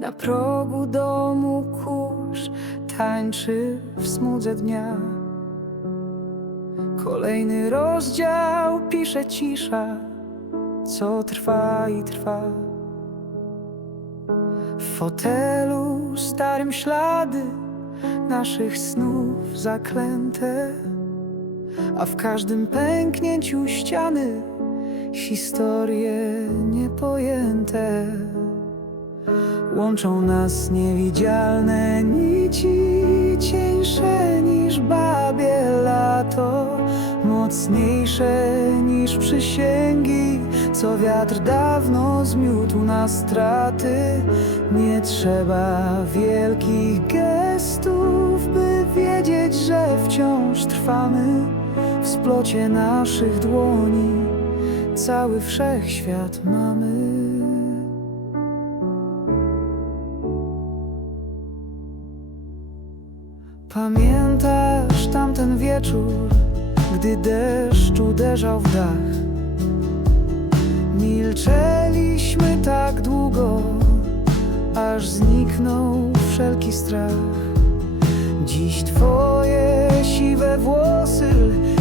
Na progu domu kurz tańczy w smudze dnia. Kolejny rozdział pisze cisza, co trwa i trwa. W fotelu starym ślady naszych snów zaklęte, a w każdym pęknięciu ściany historie niepojęte. Łączą nas niewidzialne nici, cieńsze niż babie lato, mocniejsze niż przysięgi, co wiatr dawno zmiótł na straty. Nie trzeba wielkich gestów, by wiedzieć, że wciąż trwamy w splocie naszych dłoni. Cały wszechświat mamy. Pamiętasz tamten wieczór, gdy deszcz uderzał w dach? Milczeliśmy tak długo, aż zniknął wszelki strach. Dziś twoje siwe włosy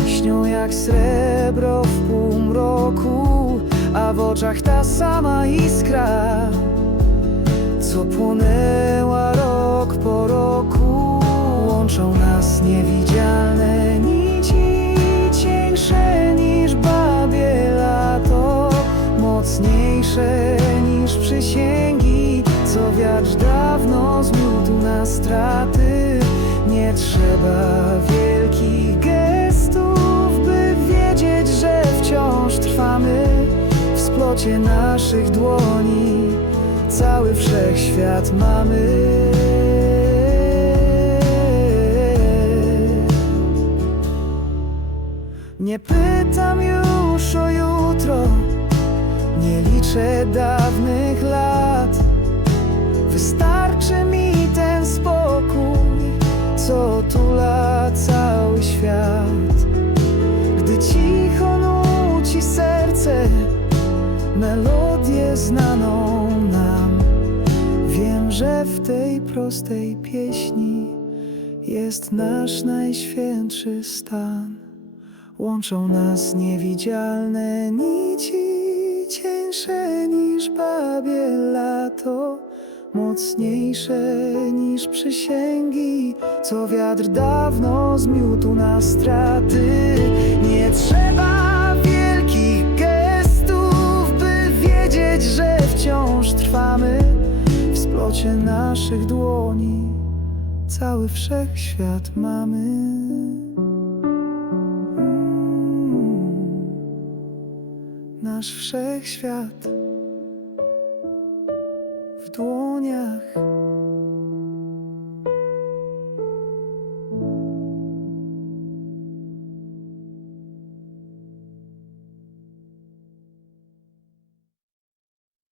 śnią jak srebro w półmroku, a w oczach ta sama iskra, co płonęła rok po roku. Nas niewidzialne nici, cieńsze niż babie lato, mocniejsze niż przysięgi, co wiatr dawno zmiótł na straty. Nie trzeba wielkich gestów, by wiedzieć, że wciąż trwamy w splocie naszych dłoni. Cały wszechświat mamy. Nie pytam już o jutro, nie liczę dawnych lat. Wystarczy mi ten spokój, co otula cały świat. Gdy cicho nuci serce melodię znaną nam, wiem, że w tej prostej pieśni jest nasz najświętszy stan. Łączą nas niewidzialne nici, cieńsze niż babie lato, mocniejsze niż przysięgi, co wiatr dawno zmiótł na straty. Nie trzeba wielkich gestów, by wiedzieć, że wciąż trwamy w splocie naszych dłoni. Cały wszechświat mamy. Nasz wszechświat w dłoniach